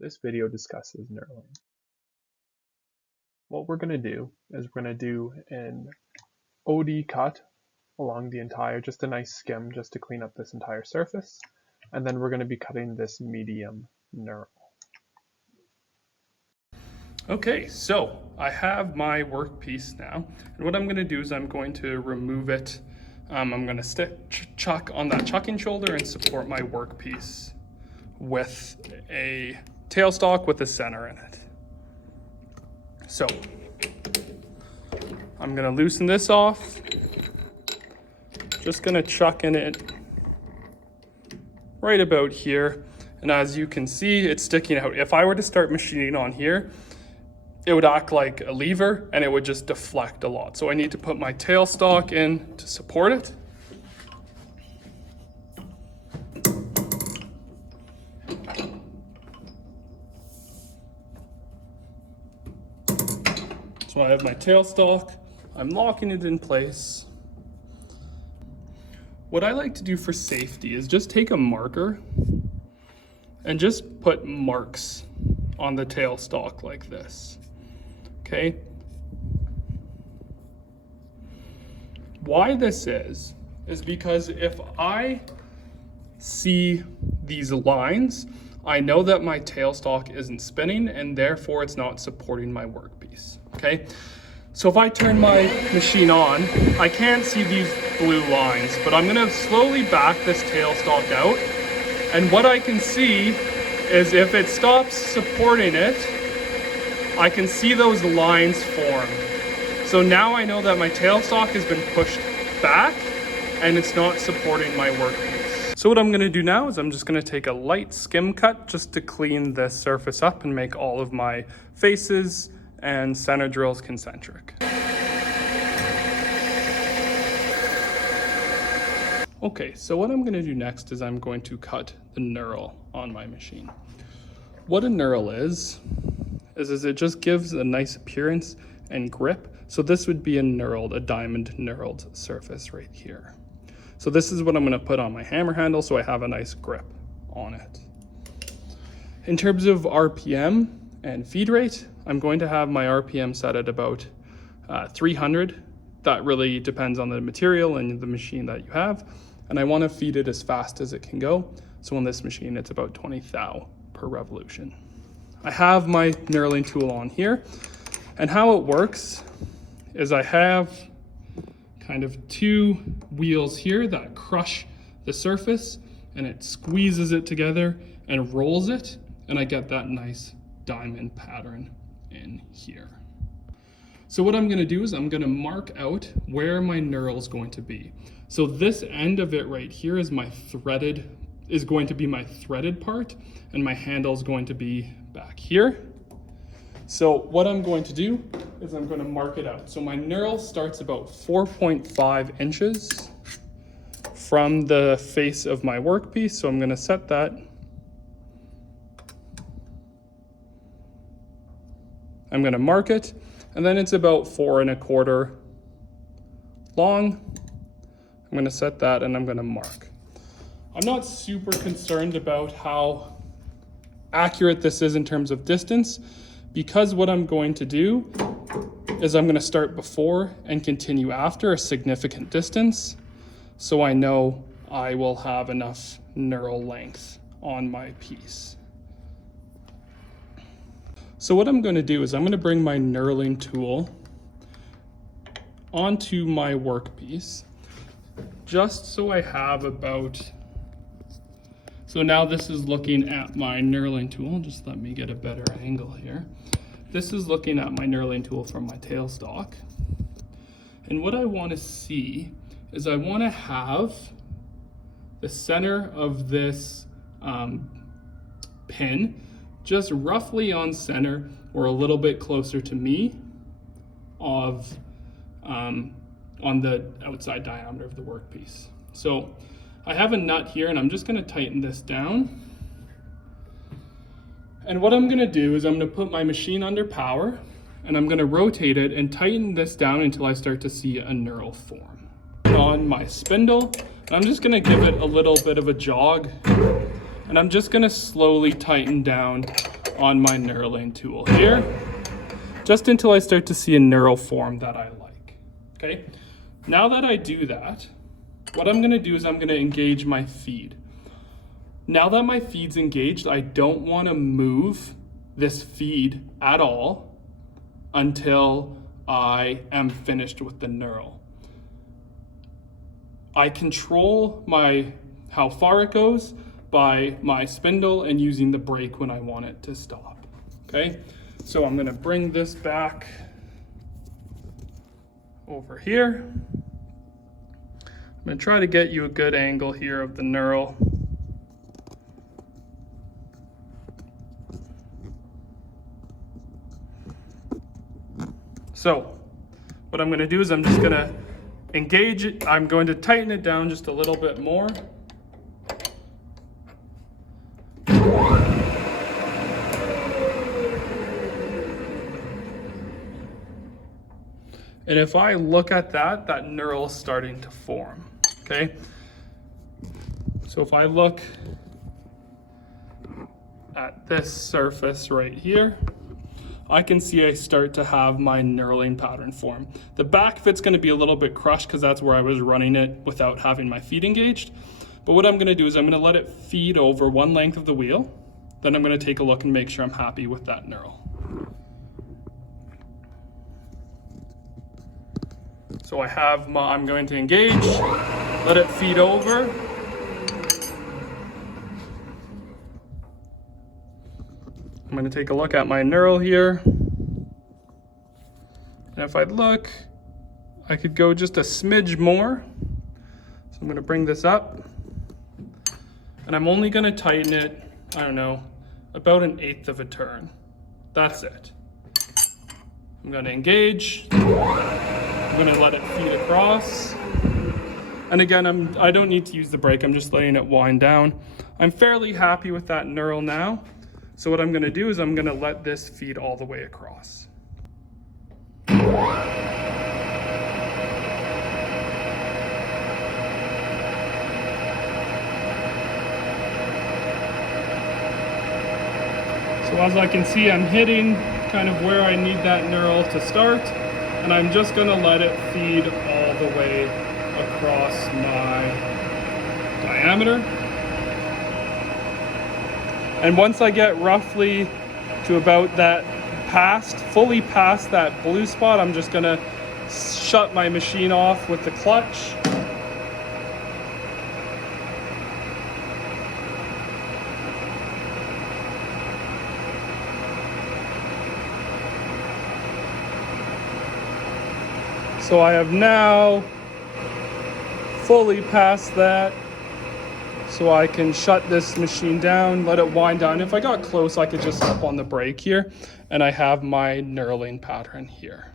This video discusses knurling. What we're going to do is we're going to do an OD cut along the entire, just a nice skim just to clean up this entire surface, and then we're going to be cutting this medium knurl. Okay, so I have my workpiece now, and what I'm going to do is I'm going to remove it. I'm going to chuck on that chucking shoulder and support my workpiece with a tailstock with a center in it. So I'm going to loosen this off. Just going to chuck in it right about here. And as you can see, it's sticking out. If I were to start machining on here, it would act like a lever and it would just deflect a lot. So I need to put my tailstock in to support it. So I have my tailstock, I'm locking it in place. What I like to do for safety is just take a marker and just put marks on the tailstock like this. Okay. Why this is because if I see these lines, I know that my tailstock isn't spinning and therefore it's not supporting my workpiece. Okay. So if I turn my machine on, I can't see these blue lines, but I'm going to slowly back this tailstock out. And what I can see is if it stops supporting it, I can see those lines form. So now I know that my tailstock has been pushed back and it's not supporting my workpiece. So what I'm gonna do now is I'm just gonna take a light skim cut just to clean this surface up and make all of my faces and center drills concentric. Okay, so what I'm gonna do next is I'm going to cut the knurl on my machine. What a knurl is it just gives a nice appearance and grip. So this would be a diamond knurled surface right here. So this is what I'm going to put on my hammer handle so I have a nice grip on it. In terms of RPM and feed rate, I'm going to have my RPM set at about 300. That really depends on the material and the machine that you have. And I want to feed it as fast as it can go. So on this machine, it's about 20 thou per revolution. I have my knurling tool on here, and how it works is I have kind of two wheels here that crush the surface and it squeezes it together and rolls it, and I get that nice diamond pattern in here. So what I'm going to do is I'm going to mark out where my knurl is going to be. So this end of it right here is going to be my threaded part, and my handle is going to be back here. So what I'm going to do is I'm going to mark it out. So my knurl starts about 4.5 inches from the face of my workpiece. So I'm going to set that. I'm going to mark it, and then it's about 4 1/4 long. I'm going to set that and I'm going to mark. I'm not super concerned about how accurate this is in terms of distance, because what I'm going to do is I'm going to start before and continue after a significant distance, so I know I will have enough knurl length on my piece. So what I'm going to do is I'm going to bring my knurling tool onto my workpiece, just so I have about. So now this is looking at my knurling tool. Just let me get a better angle here. This is looking at my knurling tool from my tailstock. And what I want to see is I want to have the center of this pin just roughly on center or a little bit closer to me on the outside diameter of the workpiece. So I have a nut here and I'm just going to tighten this down. And what I'm going to do is I'm going to put my machine under power and I'm going to rotate it and tighten this down until I start to see a knurl form. On my spindle, and I'm just going to give it a little bit of a jog, and I'm just going to slowly tighten down on my knurling tool here, just until I start to see a knurl form that I like. Okay, now that I do that, what I'm gonna do is I'm gonna engage my feed. Now that my feed's engaged, I don't wanna move this feed at all until I am finished with the knurl. I control how far it goes by my spindle and using the brake when I want it to stop. Okay, so I'm gonna bring this back over here. I'm gonna try to get you a good angle here of the knurl. So what I'm gonna do is I'm just gonna engage it. I'm going to tighten it down just a little bit more. And if I look at that knurl is starting to form, okay? So if I look at this surface right here, I can see I start to have my knurling pattern form. The back fit's gonna be a little bit crushed because that's where I was running it without having my feet engaged. But what I'm gonna do is I'm gonna let it feed over one length of the wheel. Then I'm gonna take a look and make sure I'm happy with that knurl. So I'm going to engage, let it feed over. I'm going to take a look at my knurl here. And if I look, I could go just a smidge more. So I'm going to bring this up. And I'm only going to tighten it, I don't know, about 1/8 of a turn. That's it. I'm going to engage. I'm going to let it feed across. And again, I don't need to use the brake. I'm just letting it wind down. I'm fairly happy with that knurl now. So what I'm going to do is I'm going to let this feed all the way across. So as I can see, I'm hitting kind of where I need that knurl to start. And I'm just gonna let it feed all the way across my diameter. And once I get roughly to about that fully past that blue spot, I'm just gonna shut my machine off with the clutch. So I have now fully passed that, so I can shut this machine down, let it wind down. If I got close, I could just step on the brake here, and I have my knurling pattern here.